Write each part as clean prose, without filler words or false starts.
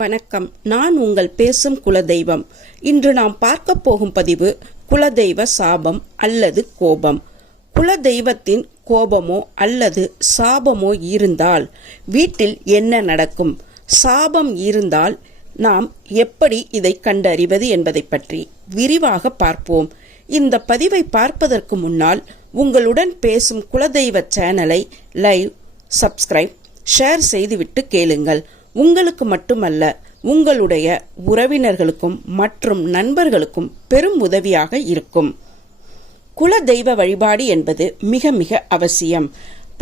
வணக்கம். நான் உங்கள் பேசும் குலதெய்வம். இன்று நாம் பார்க்க போகும் பதிவு குலதெய்வ சாபம் அல்லது கோபம். குலதெய்வத்தின் கோபமோ அல்லது சாபமோ இருந்தால் வீட்டில் என்ன நடக்கும்? சாபம் இருந்தால் நாம் எப்படி இதை கண்டறிவது என்பதை பற்றி விரிவாக பார்ப்போம். இந்த பதிவை பார்ப்பதற்கு முன்னால் உங்களுடன் பேசும் குலதெய்வ சேனலை லைக், சப்ஸ்கிரைப், ஷேர் செய்துவிட்டு கேளுங்கள். உங்களுக்கு மட்டுமல்ல, உங்களுடைய உறவினர்களுக்கும் மற்றும் நண்பர்களுக்கும் பெரும் உதவியாக இருக்கும். குலதெய்வ வழிபாடு என்பது மிக மிக அவசியம்.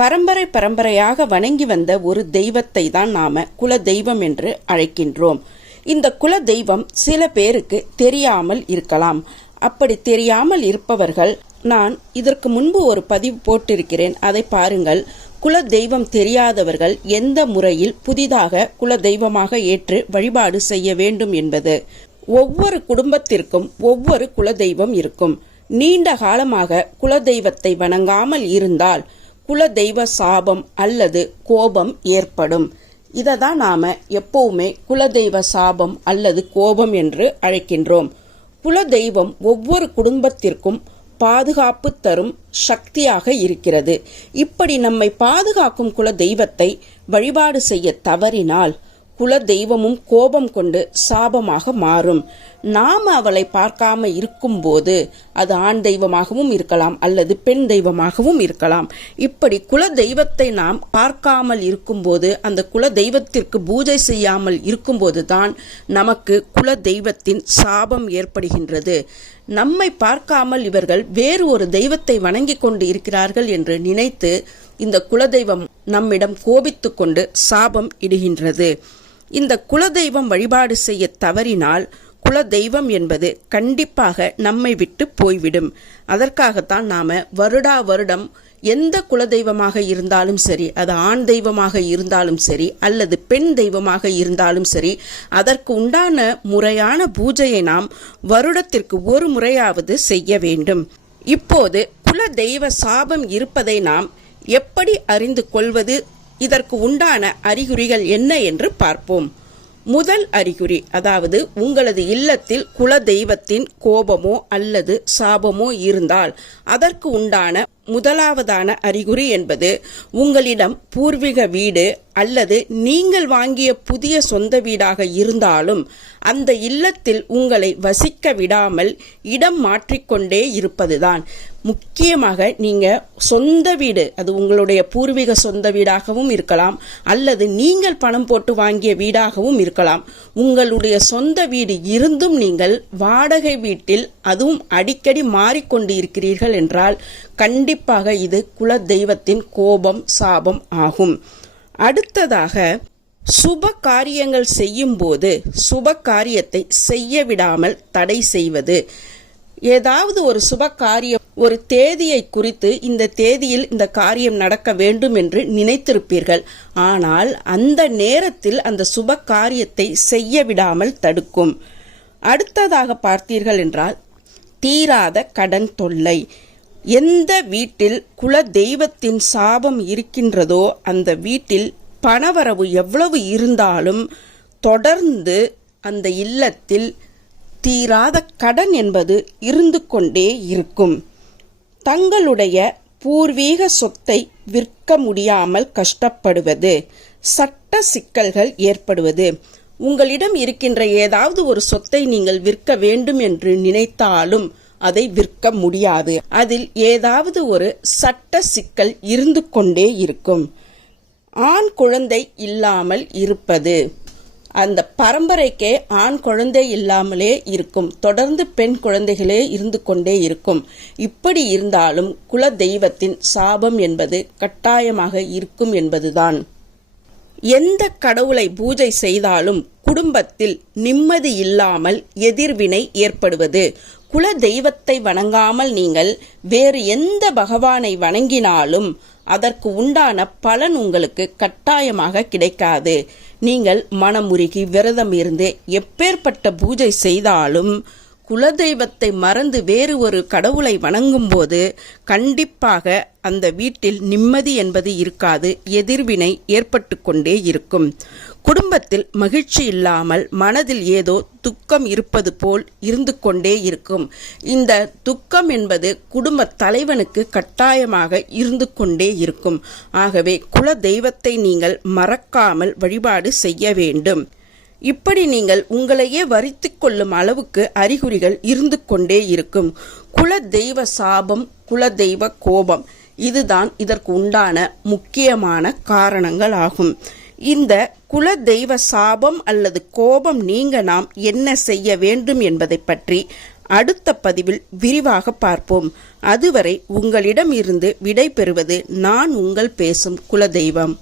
பரம்பரையாக வணங்கி வந்த ஒரு தெய்வத்தை தான் நாம குலதெய்வம் என்று அழைக்கின்றோம். இந்த குலதெய்வம் சில பேருக்கு தெரியாமல் இருக்கலாம். அப்படி தெரியாமல் இருப்பவர்கள், நான் இதற்கு முன்பு ஒரு பதிவு போட்டிருக்கிறேன், அதை பாருங்கள். குலதெய்வம் தெரியாதவர்கள் எந்த முறையில் புதிதாக குலதெய்வமாக ஏற்று வழிபாடு செய்ய வேண்டும் என்பது. ஒவ்வொரு குடும்பத்திற்கும் ஒவ்வொரு குலதெய்வம் இருக்கும். நீண்ட காலமாக குலதெய்வத்தை வணங்காமல் இருந்தால் குலதெய்வ சாபம் அல்லது கோபம் ஏற்படும். இததான் நாம எப்பவுமே குலதெய்வ சாபம் அல்லது கோபம் என்று அழைக்கின்றோம். குலதெய்வம் ஒவ்வொரு குடும்பத்திற்கும் பாதுகாப்பு தரும் சக்தியாக இருக்கிறது. இப்படி நம்மை பாதுகாக்கும் குல தெய்வத்தை வழிபாடு செய்ய தவறினால் குல தெய்வமும் கோபம் கொண்டு சாபமாக மாறும். நாம் அவளை பார்க்காம இருக்கும்போது அது ஆண் தெய்வமாகவும் இருக்கலாம் அல்லது பெண் தெய்வமாகவும் இருக்கலாம். இப்படி குல தெய்வத்தை நாம் பார்க்காமல் இருக்கும்போது, அந்த குல தெய்வத்திற்கு பூஜை செய்யாமல் இருக்கும்போது தான் நமக்கு குல தெய்வத்தின் சாபம் ஏற்படுகின்றது. நம்மை பார்க்காமல் இவர்கள் வேறு ஒரு தெய்வத்தை வணங்கி கொண்டு இருக்கிறார்கள் என்று நினைத்து இந்த குலதெய்வம் நம்மிடம் கோபித்து கொண்டு சாபம் இடுகின்றது. இந்த குலதெய்வம் வழிபாடு செய்ய தவறினால் குலதெய்வம் என்பது கண்டிப்பாக நம்மை விட்டு போய்விடும். அதற்காகத்தான் நாம வருடம் எந்த குலதெய்வமாக இருந்தாலும் சரி, அது ஆண் தெய்வமாக இருந்தாலும் சரி அல்லது பெண் தெய்வமாக இருந்தாலும் சரி, அதற்கு உண்டான முறையான பூஜையை நாம் வருடத்திற்கு ஒரு முறையாவது செய்ய வேண்டும். இப்போது குலதெய்வ சாபம் இருப்பதை நாம் எப்படி அறிந்து கொள்வது? இதற்கு உண்டான அறிகுறிகள் என்ன என்று பார்ப்போம். முதல் அறிகுறி, அதாவது உங்களது இல்லத்தில் குல தெய்வத்தின் கோபமோ அல்லது சாபமோ இருந்தால் அதற்கு உண்டான முதலாவதான அறிகுறி என்பது, உங்களிடம் பூர்வீக வீடு அல்லது நீங்கள் வாங்கிய புதிய சொந்த வீடாக இருந்தாலும் அந்த இல்லத்தில் உங்களை வசிக்க விடாமல் இடம் மாற்றிக்கொண்டே இருப்பதுதான். முக்கியமாக நீங்க சொந்த வீடு, அது உங்களுடைய பூர்வீக சொந்த வீடாகவும் இருக்கலாம் அல்லது நீங்கள் பணம் போட்டு வாங்கிய வீடாகவும் இருக்கலாம். உங்களுடைய சொந்த வீடு இருந்தும் நீங்கள் வாடகை வீட்டில் அதுவும் அடிக்கடி மாறிக்கொண்டு இருக்கிறீர்கள் என்றால் கண்டிப்பாக இது குல தெய்வத்தின் கோபம், சாபம் ஆகும். அடுத்ததாக, சுப காரியங்கள் செய்யும் போது சுப காரியத்தை செய்ய விடாமல் தடை செய்வது. ஏதாவது ஒரு சுப காரியம், ஒரு தேதியை குறித்து இந்த தேதியில் இந்த காரியம் நடக்க வேண்டும் என்று நினைத்திருப்பீர்கள். ஆனால் அந்த நேரத்தில் அந்த சுப காரியத்தை செய்ய விடாமல் தடுக்கும். அடுத்ததாக பார்த்தீர்கள் என்றால், தீராத கடன் தொல்லை. எந்த வீட்டில் குல தெய்வத்தின் சாபம் இருக்கின்றதோ அந்த வீட்டில் பணவரவு எவ்வளவு இருந்தாலும் தொடர்ந்து அந்த இல்லத்தில் தீராத கடன் என்பது இருந்து கொண்டே இருக்கும். தங்களுடைய பூர்வீக சொத்தை விற்க முடியாமல் கஷ்டப்படுவது, சட்ட சிக்கல்கள் ஏற்படுவது. உங்களிடம் இருக்கின்ற ஏதாவது ஒரு சொத்தை நீங்கள் விற்க வேண்டும் என்று நினைத்தாலும் அதை விற்க முடியாது. அதில் ஏதாவது ஒரு சட்ட சிக்கல் இருந்து கொண்டே இருக்கும். ஆண் குழந்தை இல்லாமல் இருப்பது, அந்த பரம்பரைக்கே ஆண் குழந்தை இல்லாமலே இருக்கும், தொடர்ந்து பெண் குழந்தைகளே இருந்து கொண்டே இருக்கும். இப்படி இருந்தாலும் குல தெய்வத்தின் சாபம் என்பது கட்டாயமாக இருக்கும் என்பதுதான். எந்த கடவுளை பூஜை செய்தாலும் குடும்பத்தில் நிம்மதி இல்லாமல் எதிர்வினை ஏற்படுவது. குல தெய்வத்தை வணங்காமல் நீங்கள் வேறு எந்த பகவானை வணங்கினாலும் அதற்கு உண்டான பலன் உங்களுக்கு கட்டாயமாக கிடைக்காது. நீங்கள் மனமுருகி விரதம் இருந்து எப்பேற்பட்ட பூஜை செய்தாலும் குலதெய்வத்தை மறந்து வேறு ஒரு கடவுளை வணங்கும் போது கண்டிப்பாக அந்த வீட்டில் நிம்மதி என்பது இருக்காது, எதிர்வினை ஏற்பட்டு கொண்டே இருக்கும். குடும்பத்தில் மகிழ்ச்சி இல்லாமல் மனதில் ஏதோ துக்கம் இருப்பது போல் இருந்து கொண்டே இருக்கும். இந்த துக்கம் என்பது குடும்ப தலைவனுக்கு கட்டாயமாக இருந்து கொண்டே இருக்கும். ஆகவே குல தெய்வத்தை நீங்கள் மறக்காமல் வழிபாடு செய்ய வேண்டும். இப்படி நீங்கள் உங்களையே வருத்திக் கொள்ளும் அளவுக்கு அறிகுறிகள் இருந்து கொண்டே இருக்கும். குல தெய்வ சாபம், குல தெய்வ கோபம், இதுதான் இதற்கு உண்டான முக்கியமான காரணங்கள் ஆகும். இந்த குல தெய்வ சாபம் அல்லது கோபம் நீங்க நாம் என்ன செய்ய வேண்டும் என்பதை பற்றி அடுத்த பதிவில் விரிவாக பார்ப்போம். அதுவரை உங்களிடம் இருந்து விடை பெறுவது நான் உங்கள் பேசும் குலதெய்வம்.